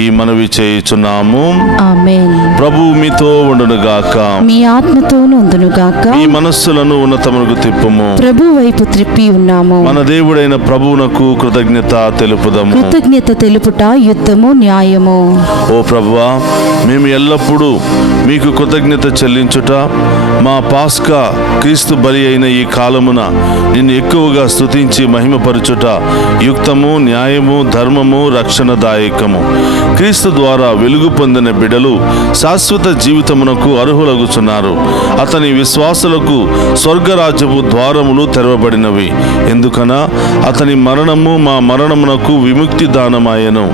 ఈ మనవి చేయుచున్నాము. ఆమేన్. ప్రభువు మీతో ఉండునుగాక. మీ ఆత్మతోను ఉండునుగాక. మీ మనస్సులను ఉన్నతమునకు తిప్పుము. ప్రభు వైపు త్రిప్పి ఉన్నాము. మన దేవుడైన ప్రభువునకు కృతజ్ఞత తెలుపుదము. కృతజ్ఞత తెలుపుట యుద్ధము న్యాయము. ఓ ప్రభువా, మేము ఎల్లప్పుడూ మీకు కృతజ్ఞత చెల్లించుట మా పాస్కా క్రీస్తు బలి అయిన ఈ కాలమున నిన్ను ఎక్కువగా స్తుతించి మహిమపరచుట యుక్తము, న్యాయము, ధర్మము, రక్షణదాయకము. క్రీస్తు ద్వారా వెలుగు పొందిన బిడలు శాశ్వత జీవితమునకు అర్హులగుచున్నారు. అతని విశ్వాసులకు స్వర్గరాజ్యపు ద్వారములు తెరవబడినవి. ఎందుకనా అతని మరణము మా మరణమునకు విముక్తి దానమాయెను.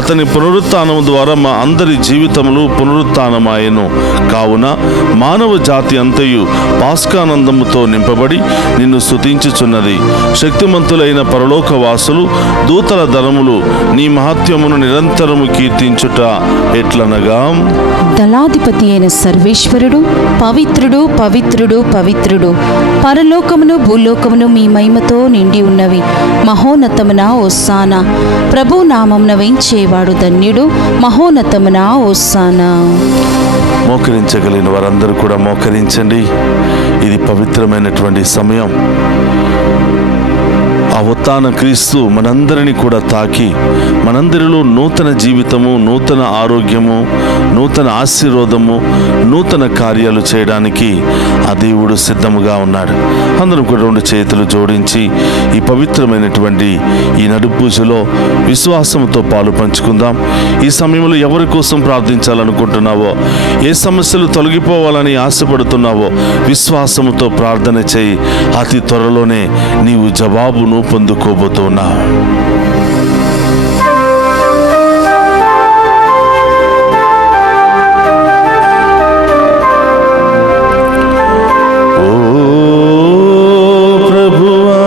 అతని పునరుత్థానము ద్వారా మా అందరి జీవితములు పునరుత్థానమాయెను. కావున మానవ జాతి అంతయు పాస్కానందముతో నింపబడి నిన్ను స్తుతించుచున్నది. శక్తిమంతులైన పరలోక వాసులు దూతల దళములు నీ మహత్యమును నిరంతరము కీర్తించుట ఎట్లనగా, దళాధిపతి అయిన సర్వేశ్వరుడు పవిత్రుడు, పవిత్రుడు, పవిత్రుడు, పరలోకమును భూలోకమును మీ మహిమతో నిండి ఉన్నవి. మహోన్నతమున ఓసానా, ప్రభు నామమున వేంచేవాడు ధన్యుడు. మహోన్నతమున ఓసానా. మోకరించగలిగిన వారందరూ కూడా మోకరించండి. ఇది పవిత్రమైనటువంటి సమయం. ఆ ఉత్థాన క్రీస్తు మనందరినీ కూడా తాకి మనందరిలో నూతన జీవితము, నూతన ఆరోగ్యము, నూతన ఆశీర్వాదము, నూతన కార్యాలు చేయడానికి ఆ దేవుడు సిద్ధముగా ఉన్నాడు. అందరం కూడా రెండు చేతులు జోడించి ఈ పవిత్రమైనటువంటి ఈ నడు పూజలో విశ్వాసంతో పాలు పంచుకుందాం. ఈ సమయంలో ఎవరి కోసం ప్రార్థించాలనుకుంటున్నావో, ఏ సమస్యలు తొలగిపోవాలని ఆశపడుతున్నావో విశ్వాసముతో ప్రార్థన చేయి. అతి త్వరలోనే నీవు జవాబును పొందుకోబోతున్నావు. ఓ ప్రభువా,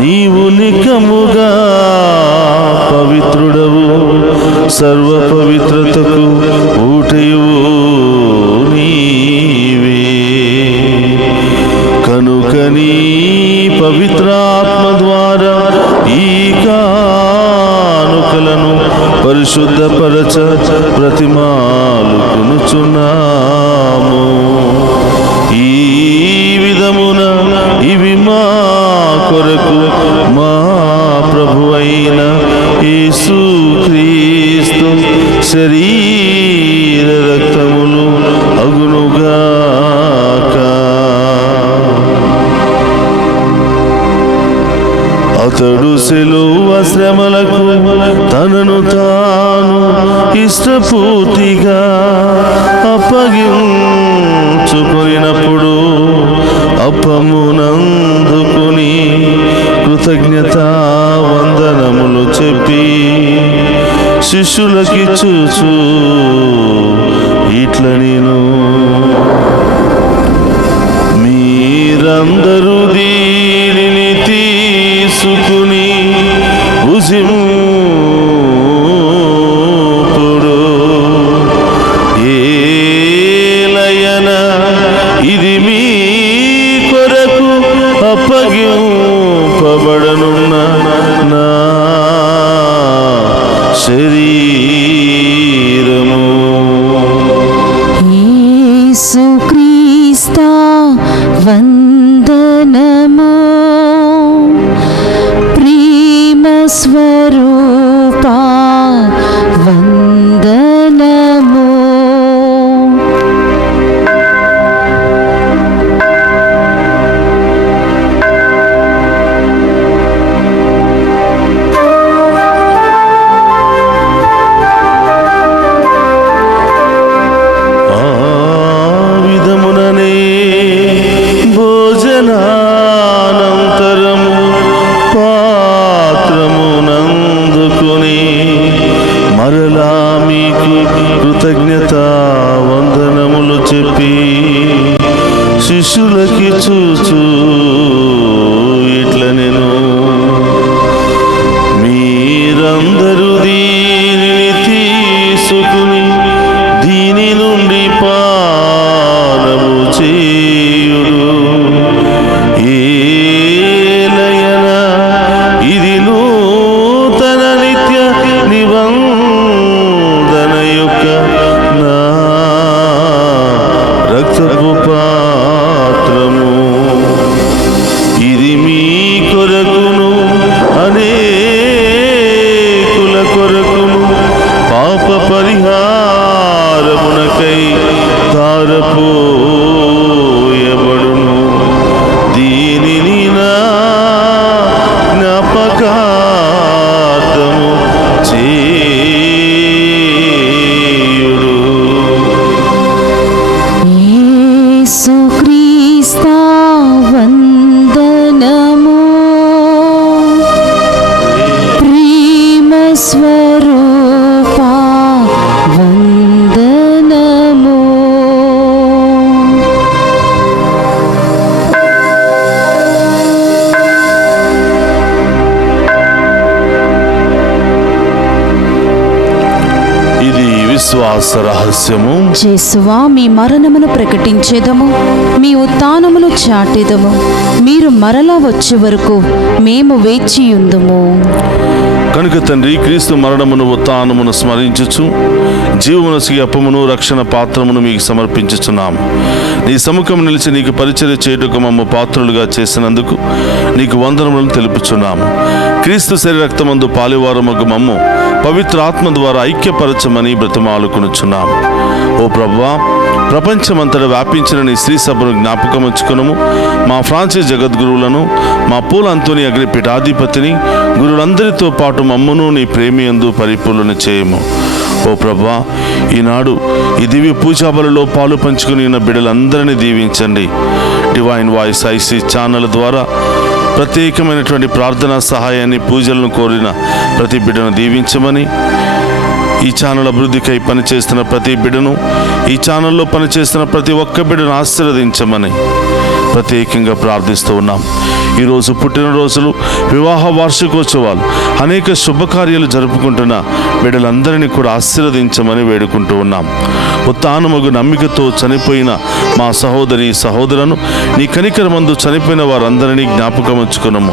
నీవు నికముగా పవిత్రుడవు, సర్వ పవిత్రతకు ఊటయు నీవే. కనుక నీ పవిత్రాత్మ ద్వారా ఈ కానుకలను పరిశుద్ధపరచ ప్రతిమాలుకొనుచున్నాము. ఈ విధమున ఇవి మా కొరకు మా ప్రభువైన యేసుక్రీస్తు శరీర రక్తములు అగునుగాక. అతడు శిలువ శ్రమలకు తనను తాను ఇష్టపూర్తిగా అప్పగించుకొనినప్పుడు అప్పమునందుకుని కృతజ్ఞతా వందనములు చెప్పి శిష్యులకిచ్చుచు ఇట్ల నేను, మీరందరూ దీనిని తీసుకుని భుజింపుడు. ఏలయన ఇది మీ కొరకు అప్పగింపబడనున్న నా శరీరము. యేసుక్రీస్తా వందనము, ప్రేమ స్వరూపా వందనము. విశ్వాస రహస్యము. యేసువా, మీ మరణమును ప్రకటించేదము, మీ ఉత్థానమును చాటెదము. మీరు మరలా వచ్చే వరకు మేము వేచియుందుము. కనుక తండ్రి, క్రీస్తు మరణమును ఉత్థానమును స్మరించుచు జీవమునసి అప్పమును రక్షణ పాత్రమును మీకు సమర్పించుచున్నాము. నీ సముఖం నిలిచి నీకు పరిచర్య చేయుటకు మమ్మ పాత్రులుగా చేసినందుకు నీకు వందనములను తెలుపుచున్నాము. క్రీస్తు శరీర రక్తమందు పాలివారమగు మమ్ము పవిత్ర ఆత్మ ద్వారా ఐక్యపరచమని బ్రతిమాలుకొనుచున్నాము. ఓ ప్రభువా, ప్రపంచమంతటా వ్యాపించిన నీ శ్రీ సభను జ్ఞాపకం ఉంచుకునము. మా ఫ్రాన్సిస్ జగద్గురువులను, మా పూల అంతోని అగ్ని పీఠాధిపతిని, గురువులందరితో పాటు మమ్మును నీ ప్రేమియందు పరిపూర్ణ చేయము. ఓ ప్రభువా, ఈనాడు ఈ దివ్య పూజాబలలో పాలు పంచుకుని ఉన్న బిడ్డలందరినీ దీవించండి. డివైన్ వాయిస్ ఐసీ ఛానల్ ద్వారా ప్రత్యేకమైనటువంటి ప్రార్థనా సహాయాన్ని, పూజలను కోరిన ప్రతి బిడ్డను దీవించమని, ఈ ఛానల్ అభివృద్ధికై పనిచేస్తున్న ప్రతి బిడ్డను, ఈ ఛానల్లో పనిచేస్తున్న ప్రతి ఒక్క బిడ్డను ఆశీర్వదించమని ప్రత్యేకంగా ప్రార్థిస్తూ ఉన్నాం. ఈరోజు పుట్టినరోజులు, వివాహ వార్షికోత్సవాలు, అనేక శుభకార్యాలు జరుపుకుంటున్న బిడ్డలందరినీ కూడా ఆశీర్వదించమని వేడుకుంటూ ఉన్నాం. ఉత్థానమగు నమ్మికతో చనిపోయిన మా సహోదరి సహోదరులను నీ కనికరమందు చనిపోయిన వారందరినీ జ్ఞాపకం ఉంచుకున్నాము.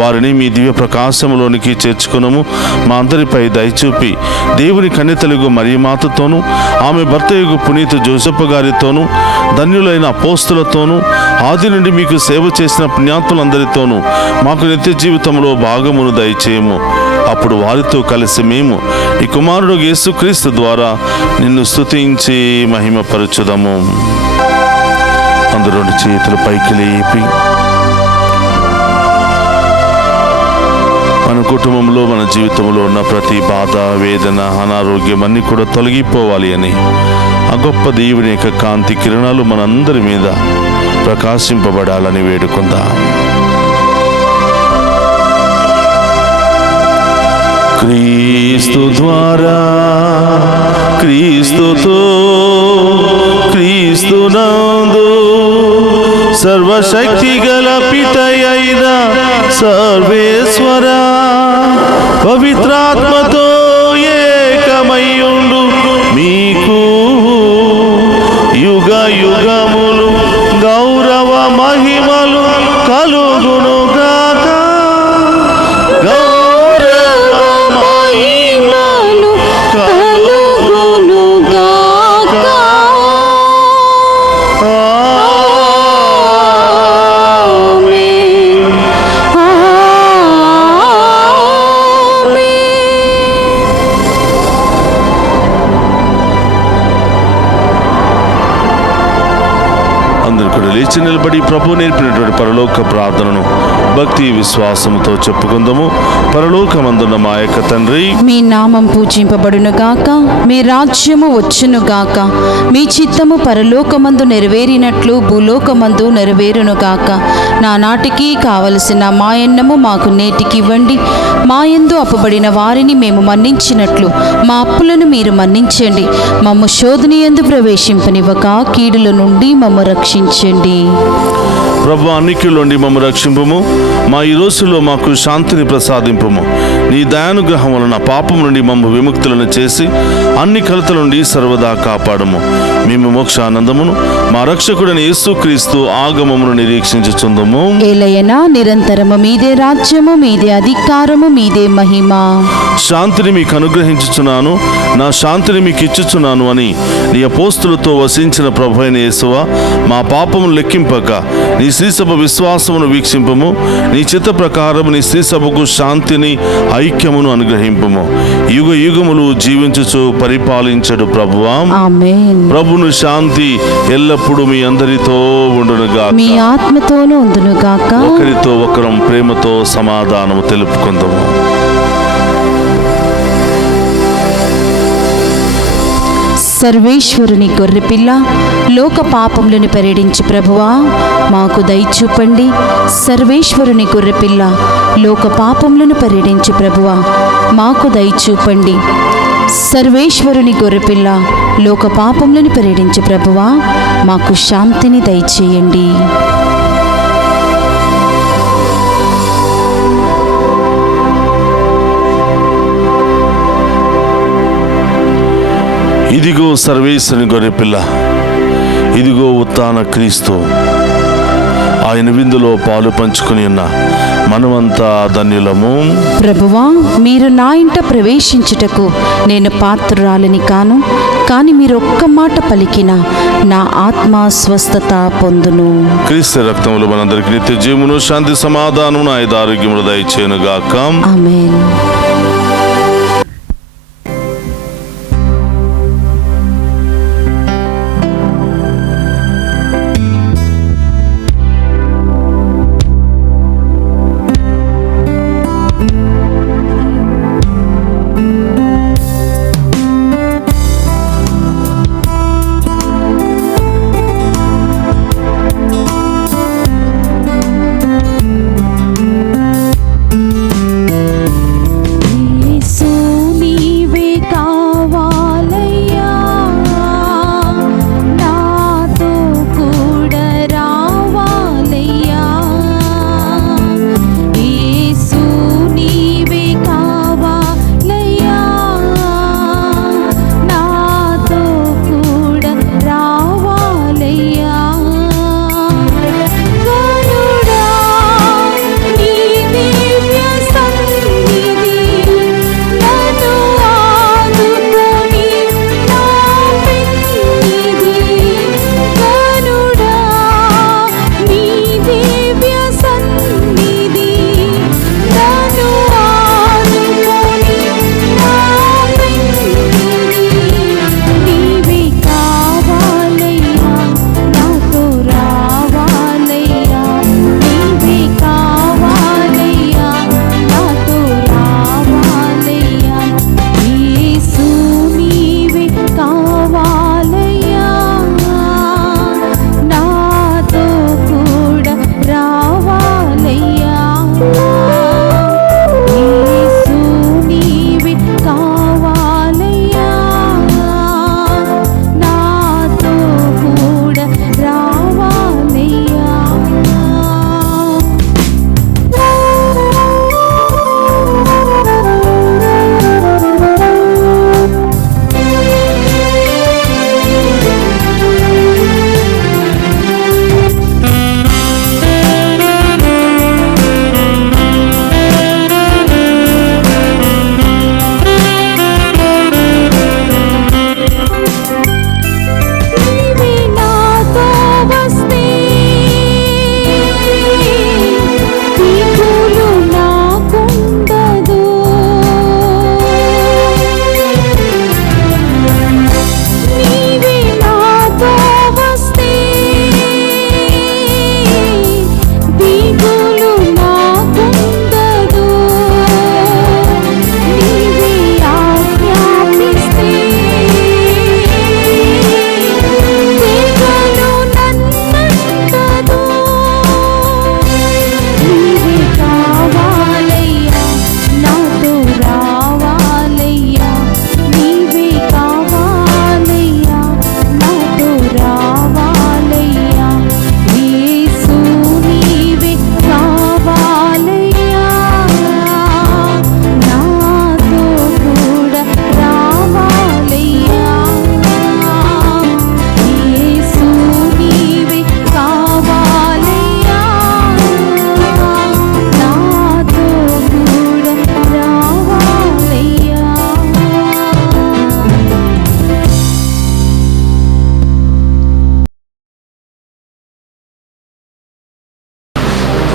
వారిని మీ దివ్య ప్రకాశంలోనికి చేర్చుకున్నాము. మా అందరిపై దయచూపి దేవుని కన్యతలుగు మరియమాతతోనూ, ఆమె భర్తయుగు పునీత జోసెఫ్ గారితోనూ, ధన్యులైన అపోస్తులతోనూ, ఆది నుండి మీకు సేవ చేసిన పుణ్యాత్ములందరితోనూ మాకు నిత్య జీవితంలో భాగమును దయచేయము. అప్పుడు వారితో కలిసి మేము నీ కుమారుడు యేసుక్రీస్తు ద్వారా నిన్ను స్తుతించి మహిమపరచుదము. అందరూ రెండు చేతులు పైకి లేపి మన కుటుంబంలో, మన జీవితంలో ఉన్న ప్రతి బాధ, వేదన, అనారోగ్యం అన్నీ కూడా తొలగిపోవాలి అని ఆ గొప్ప దేవుని యొక్క కాంతి కిరణాలు మనందరి మీద ప్రకాశింపబడాలని వేడుకుందాం. క్రీస్తు ద్వారా, క్రీస్తుతో, క్రీస్తునందు సర్వశక్తి గల పితయైన సర్వేశ్వర పవిత్రాత్మతో ఏకమయ్యుండు మీకు యుగ యుగములు గౌరవ మహిమలు కలుగునుగాక. గౌరవ మహిమలు కలుగునుగాక. ఆమేన్. అందరూ కూడా లేచి నిలబడి ప్రభు నేర్పినటువంటి పరలోక ప్రార్థనను భక్తి విశ్వాసంతో చెప్పుకుందాము. పరలోకమందున్న మా యొక్క తండ్రి, మీ నామం పూజింపబడును గాక, మీ రాజ్యము వచ్చును గాక, మీ చిత్తము పరలోకమందు నెరవేరినట్లు భూలోకమందు నెరవేరును గాక. నానాటికి కావలసిన మాయన్నము మాకు నేటికి ఇవ్వండి. మాయందు అప్పబడిన వారిని మేము మన్నించినట్లు మా అప్పులను మీరు మన్నించండి. మమ్ము శోధనయందు ప్రవేశింపనివ్వక కీడుల నుండి మమ్ము రక్షించండి. ప్రభు అన్నికిలోండి మమ్మ రక్షింపుము. మా ఈ రోజుల్లో మాకు శాంతిని ప్రసాదింపుము. నీ దయానుగ్రహం వలన పాపం నుండి మమ్మ విముక్తులను చేసి అన్ని కలతల నుండి సర్వదా కాపాడము. మేము మోక్షానందమును మా రక్షకుడైన యేసుక్రీస్తు ఆగమమును నిరీక్షించుచుందము. ఏలయనా నిరంతరము మీదే రాజ్యము, మీదే అధికారము, మీదే మహిమ. శాంతిని మీకు అనుగ్రహించుచున్నాను, నా శాంతిని మీకు ఇచ్చుచున్నాను అని నీ అపోస్తులతో వసించిన ప్రభు అయిన యేసువా, మా పాపమును లెక్కింపక నీ శ్రీసభ విశ్వాసమును వీక్షింపము. నీ చిత్త ప్రకారం నీ శ్రీసభకు శాంతిని, ఐక్యమును అనుగ్రహింపము. యుగ యుగములు జీవించుచు పరిపాలించడు ప్రభువా. ఆమేన్. ప్రభును శాంతి ఎల్లప్పుడూ మీ అందరితో ఉండునుగా, మీ ఆత్మతోనూ ఉండును గాక. ఒకరితో ఒకరం ప్రేమతో సమాధానము తెలుపుకుందాము. సర్వేశ్వరుని గొర్రెపిల్ల, లోక పాపములను పరిహరించి ప్రభువా మాకు దయచూపండి. సర్వేశ్వరుని గొర్రెపిల్ల, లోక పాపములను పరిహరించి ప్రభువా మాకు దయచూపండి. సర్వేశ్వరుని గొర్రెపిల్ల, లోక పాపములను పరిహరించి ప్రభువా మాకు శాంతిని దయచేయండి. ఇదిగో సర్వేశ్వరుని గొర్రెపిల్ల, ఇదిగో ఉత్థాన క్రీస్తు. ఆయన విందులో పాలు పంచుకుని ఉన్న మనమంతా ధన్యులము. ప్రభువా, మీరు నా ఇంట ప్రవేశించుటకు నేను పాత్రురాలిని కాను, కానీ మీరు ఒక్క మాట పలికిన నా ఆత్మ స్వస్థత పొందును. క్రీస్తు రక్తములు మనందరికి నిత్య జీవమును, శాంతి, సమాధానమును, ఆయుధారోగ్యమును దయచేయునుగాక. ఆమేన్.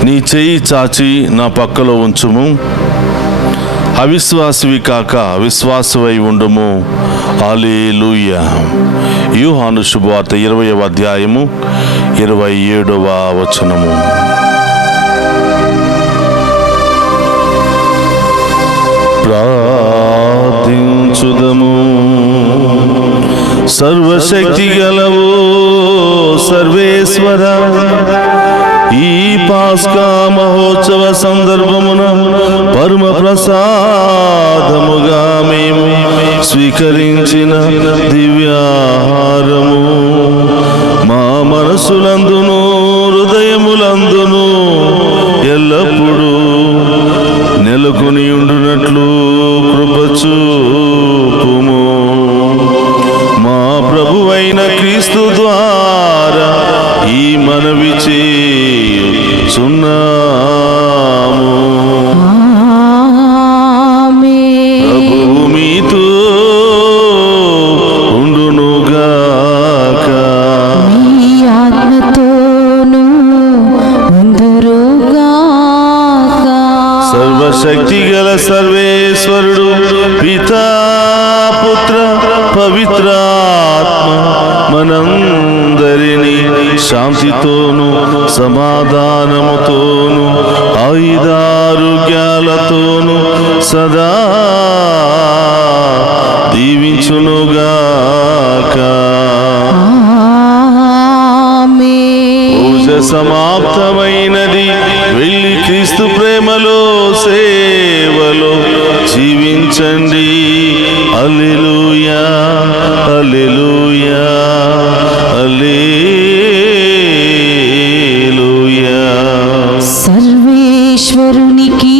నీ చెయ్యి చాచి నా పక్కలో ఉంచుము, అవిశ్వాసివి కాక విశ్వాసవై ఉండుము. హల్లెలూయా. యోహాను శుభవార్త 20వ అధ్యాయము 27వ వచనము. ప్రార్థించుదము. సర్వశక్తి గలవో సర్వేశ్వర, ఈ పాస్కా మహోత్సవ సందర్భమున పరమ ప్రసాదముగా మేము స్వీకరించిన దివ్యాహారము మా మనసులందును హృదయములందును ఎల్లప్పుడూ నెలకొని ఉండునట్లు కృపచూపుము. ఆమేన్. ప్రభువు మీతో ఉండునుగాక. మీ ఆత్మతోనూ ఉందురుగాక. సర్వశక్తి గల సర్వేశ్వరుడు పితా పుత్ర పవిత్రాత్మ మనందరినీ శాంతితోను సమాధానముతోను ఆయుధారోగ్యాలతోను సదా దీవించునుగాక. ఆమేన్. పూజ సమాప్తమైనది. వెళ్ళి క్రీస్తు ప్రేమలో సేవలో జీవించండి. హల్లెలూయా హల్లెలూయా హల్లెలూయా. సర్వేశ్వరునికి